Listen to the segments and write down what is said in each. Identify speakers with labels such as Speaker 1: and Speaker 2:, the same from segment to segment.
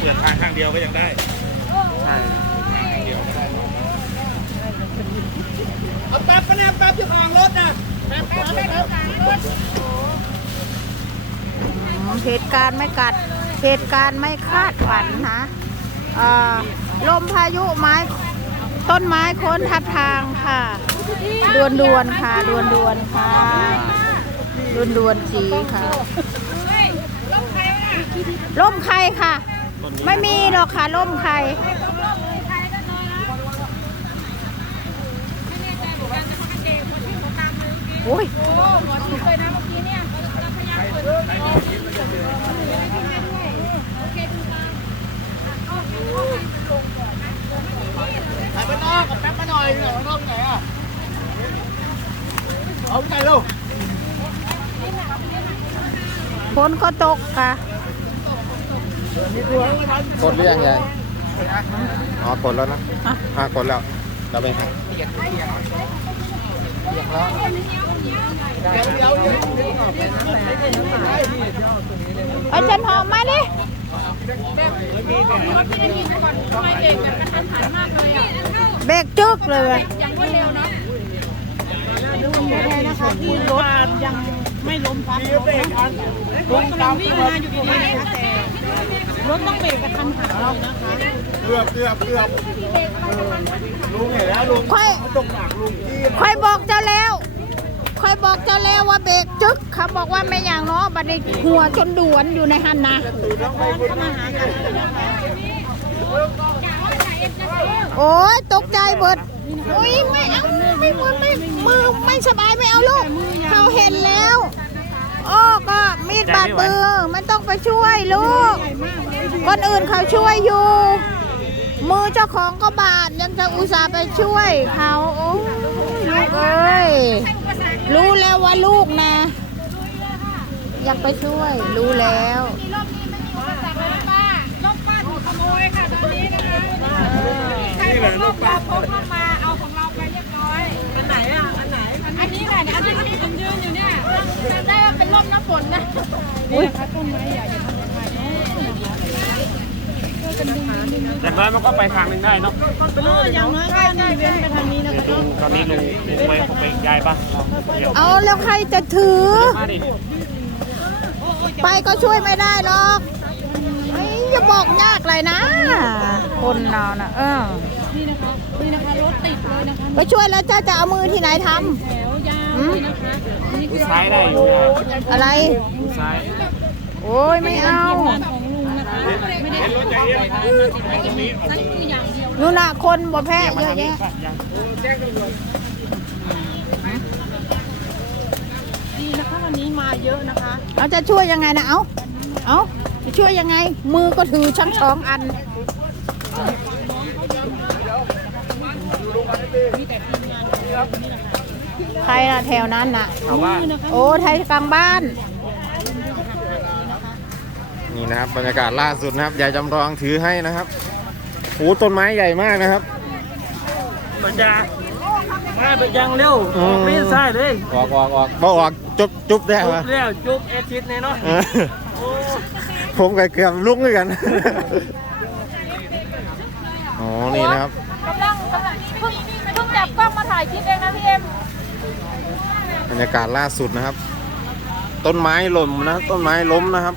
Speaker 1: ปิดทางข้างเดียวก็ยังได้
Speaker 2: ใช่
Speaker 1: ข้างเดียวก็ได้
Speaker 3: เอาแป๊บปะเนี่ยแป๊บอยู่ข้างรถนะแป๊บ
Speaker 4: เหตุการณ์ไม่กัดเหตุการณ์ไม่คาดฝันนะลมพายุไม้ต้นไม้โค้นทับทางค่ะด่วนๆค่ะด่วนๆค่ะด่วนๆจีค่ะล่มใครค่ะไม่มีหรอกค่ะล่มใครโอ้ย
Speaker 3: ถ่ายไปนอกกับแป๊บมาหน่อยเนี่ยนอกไหนอ่ะเอาไปลูก
Speaker 4: ฝนก็ตกค่ะ
Speaker 2: กดหรือยังยายอ๋อกดแล้วนะกดแล้วเราไปครับ
Speaker 4: ไอ้จันหอมมาดิเบรกจึกเลย
Speaker 3: ยังรวดเร็วเนาะดูได้นะคะที่รถยังไม่ล้มพับรถกำลังวิ่งมาอยู่ดีๆนะคะแต่รถต้องเบรกกระทันหันนะคะ
Speaker 1: เกือบลุงเห็นแล้วลุงตกหนักลุงที่
Speaker 4: ค่อยบอกเจ้าแล้วว่าเบรกจึกเขาบอกว่าไม่อย่างเนาะบัดนี้หัวจนด่วนอยู่ในหันนะโอ้ยตกใจเบิดโอ้ยไม่เอาไม่มือไม่สบายไม่เอาลูกเขาเห็นแล้วอ้อก็มีดบาดมือมันต้องไปช่วยลูกคนอื่นเขาช่วยอยู่มือเจ้าของก็บาดยังจะอุตส่าห์ไปช่วยเขาโอ้ลูกเอ้ยรู้แล้วว่าลูกนะอยากไปช่วยรู้แล้ว
Speaker 1: นี่เลยลูกป้า
Speaker 3: พกมาเอาของเราไปเรียบร้อยอันไหนอ่ะอันนี้แหละอันที่ยืนอยู่เนี่ยจำได้ว่าเป็นร่มน้ำฝนนะนี่นะคะต้นไม้ใหญ่จะทำยังไง
Speaker 1: อย่างน้อยมันก็ไปทางนึงได้เนาะ
Speaker 3: อย่างน้อยก็นี่เว้นไปทางนี้นะคะ
Speaker 1: ตอนนี้ลุงไปย้ายป่ะ
Speaker 4: เอาแล้วใครจะถือไปก็ช่วยไม่ได้หรอกอย่าบอกยากเลยนะคนเรานะ
Speaker 3: นี่นะคะรถติดเลยนะคะ
Speaker 4: ไปช่วยแล้วจะเอามือที่ไหนทำ
Speaker 3: แถวยาวนะคะ
Speaker 1: ดูซ้ายได้อยู่
Speaker 4: อะไร
Speaker 1: ดูซ้าย
Speaker 4: โอ้ยไม่เอานู่นน่ะคนบ่แพ้เยอะแยะ
Speaker 3: ดีนะคะวันนี้มาเยอะนะคะ
Speaker 4: เราจะช่วยยังไงนะเอาจะช่วยยังไงมือก็ถือทั้งสองอันใครล่ะแถวนั้นน่ะโอ้ไทยกลางบ้าน
Speaker 2: นี่นะครับบรรยากาศล่าสุดนะครับยายจำลองถือให้นะครับโอ้ต้นไม้ใหญ่มากนะครับ
Speaker 1: ปัญญามาไปยังเร็วไม่ใช่เลย
Speaker 2: ออกจุ๊บได้ไหม
Speaker 1: แล้วจุ๊บเอทิสเนี่ยเนาะ
Speaker 2: ผมกับเกือบลุกด้วยกันอ๋อนี่นะครับ
Speaker 3: กำลังเพิ่งจับกล้องมาถ่ายคลิปเองนะพี่เอ็ม
Speaker 2: บรรยากาศล่าสุดนะครับต้นไม้หล่มนะต้นไม้ล้มนะครับ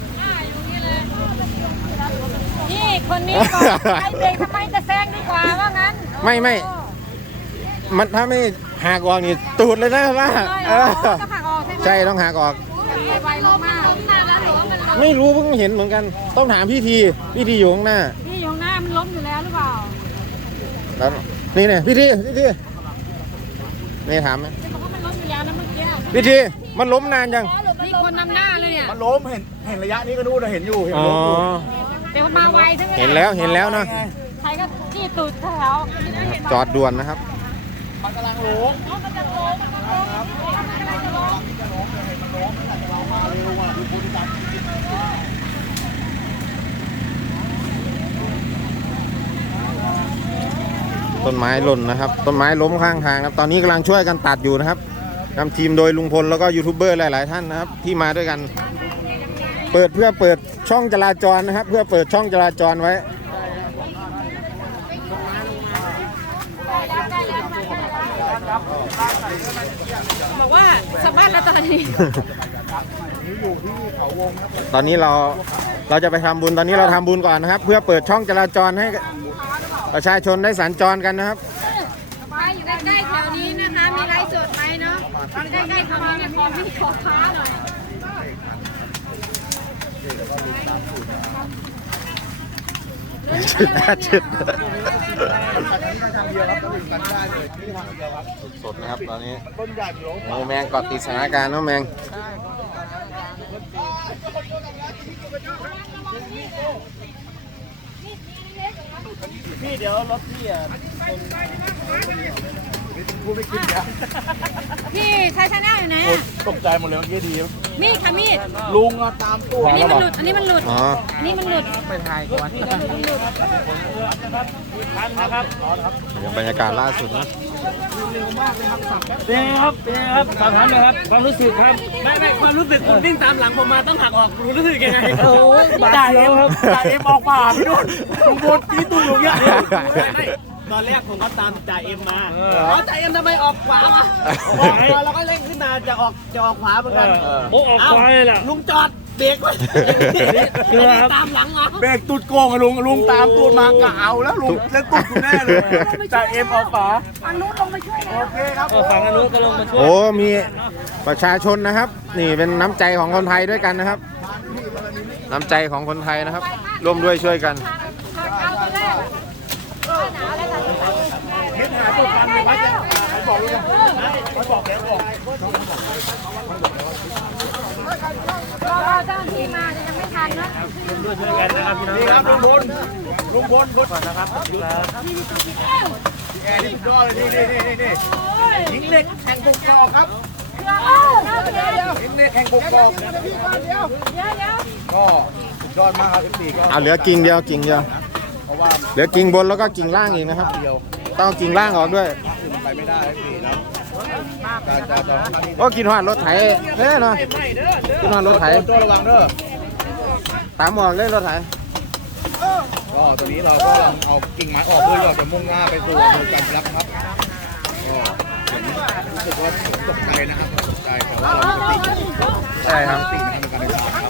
Speaker 3: นี่คนนี้ก็ไอเบรกทำไมจะแซงดีกว่าว่างั้น
Speaker 2: ไม่มันถ้าไม่หักออกนี่ตูดเลยนะว่าใช่ต้องหักออกไม่รู้เพิ่งเห็นเหมือนกันต้องถามพี่ทีอยู่ข้างหน้า
Speaker 3: มันล้มอยู่แล้วหรือเปล่า
Speaker 2: แล้วนี่เนี่ยพี่ทีนี่ถามไหมพี่ทีมันล้มนานยัง
Speaker 3: มีคนนำหน้าเลยเนี่ย
Speaker 1: มันล้มเห็นระยะนี้ก็ดูนะเห็นอยู่
Speaker 2: อ๋อ
Speaker 3: แต่ว่ามาไวทั้ง
Speaker 2: เห็นแล้วนะ
Speaker 3: ใครก็จี้ตูดเขา
Speaker 2: จอดด่วนนะครับ
Speaker 1: มันกำลังล้ม
Speaker 2: ต้นไม้หล่นนะครับต้นไม้ล้มข้างทางครับตอนนี้กำลังช่วยกันตัดอยู่นะครับนำทีมโดยลุงพลแล้วก็ยูทูบเบอร์หลายๆท่านนะครับที่มาด้วยกันเปิดเพื่อเปิดช่องจราจรนะครับ เพื่อเปิดช่องจราจรไว้
Speaker 3: บอกว่าสะบัดแล้วตอนนี้
Speaker 2: ตอนนี้เราจะไปทำบุญตอนนี้เราทำบุญก่อนนะครับ เพื่อเปิดช่องจราจรให้ประชาชนได้สัญจรกันนะครับ
Speaker 3: อยู่ใกล้ๆแถวนี้นะคะ มีไลฟ์สดไหมเนาะใกล้ๆแถวนี้เนี่ยมีขอค้าหน่อย
Speaker 2: ชิดนะชิดสดนะครับตอนนี้โอ้แมงเกาะติดสถานการณ์เนาะแมง
Speaker 1: พี่เดี๋ยวรถพี่อ่ะ
Speaker 3: พี่ชายชาแนลอยู่ไหนอ่ะ
Speaker 1: ตกใจหมดเลยเมื่อกี้ดี
Speaker 3: มีดค่ะมีด
Speaker 1: ลุงตามตัว
Speaker 3: อันนี้มันหลุด อันนี้มันหลุด
Speaker 2: อ๋อ
Speaker 3: อันนี้มันหลุด
Speaker 1: ไปถ่ายก่อนทันนะครับ
Speaker 2: บรรยากาศล่าสุดนะ
Speaker 1: เป็นไงครับเป็นไงครับสอบถามหน่อยครับความรู้สึกครับไม่ความรู้สึกคุณวิ่งตามหลังผมมาต้องหักออกคุณรู้สึกยังไงโอ้ยจ่าเอ็มครับจ่าเอ็มออกป่าพี่นุ่นลุงบนตีตู้อยู่อย่างนี้ตอนแรกผมก็ตามจ่าเอ็มมาจ่าเอ็มทำไมออกขวามาออกขวาแล้วก็เร่งขึ้นมาจะออกขวาเหมือนกันโอ้ออกขวาเลยล่ะลุงจอดเบรกไว้ตามหลังมาเบรกตุดโกงอะลุงตามตูดมากะเอาแล้วลุงเล่นตุดคุณแน่เลยจ่าเอ็มออกขวาอันนู้นลงมาช่วยโอเคครับฝั่งอันนู้นก็ลงมาช่วย
Speaker 2: โอ้มีประชาชนนะครับ นี่เป็นน้ำใจของคนไทยด้วยกันนะครับ น้ำใจของคนไทยนะครับ ร่วมด้วยช่วยกัน
Speaker 3: เจ้าที่มาจะยังไม่ทันนะ
Speaker 1: ช่วยกันนะครับพี่น้อง
Speaker 5: นี่ครับลุงพลก่อนนะครับแอร์นี่สุดยอดเลยนี่หญิงเหล็กแห่งกกอกครับหญิงเหล็กแห่งกกอกก็สุดยอดมากครับ14ก็
Speaker 2: เอาเหลือกิ่งเดียวกิ่งเดียว
Speaker 5: เพราะว่า
Speaker 2: เหลือกิ่งบนแล้วก็กิ่งล่างอีกนะครับ
Speaker 5: เดียว
Speaker 2: ต้องเอากิ่งล่างออกด้วย
Speaker 5: ไปไม่ได้14นะจะต้อง
Speaker 2: โอ้กินหอดรถไถเฮ้ยเนาะกินหอดรถไถ
Speaker 5: โจ้ระวังเด้อ
Speaker 2: ตามออกเลยรถไถ
Speaker 5: ก็ตัวนี้เราก็เอากิ่งไม้ออกเพื่อจะมุ่งหน้าไปสู่อำเภอกันทรลักษณ์ครับก็รู้สึกว่าตกใจนะครับตกใจแต่ว่าเราไม่ติด
Speaker 2: ใช่ครับ
Speaker 5: ติดนะครับในการเดินทางครับ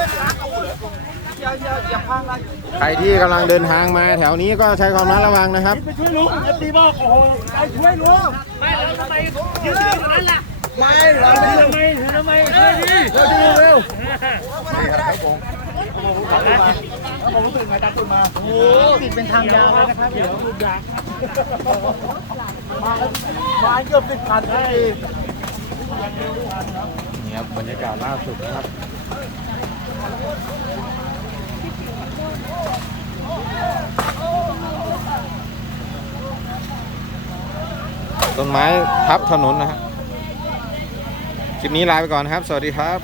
Speaker 2: ใครที่กำลังเดินทางมาแถวนี้ก็ใช้ความระมัดระวังนะครับ
Speaker 1: ไปช่วยลุงตีบอกโอ้โหไปช่วยลุงไม่แล้วทำไมยืนอยู่ตรงนั้นล่ะ
Speaker 5: ไม่เรา
Speaker 1: ทำไมช่วยดิ
Speaker 5: เราดูเร็วนี่ครับผมผมรู้สึกไงตัดต้นมาโอ้
Speaker 1: ติดเป็นทางยาวเลยนะครับเดี๋ยวรูปยาง
Speaker 5: มาเกือบ10 คันให้
Speaker 2: นี่ครับบรรยากาศล่าสุดนะครับต้นไม้ทับถนนนะครับคลิปนี้ลาไปก่อนนะครับสวัสดีครับ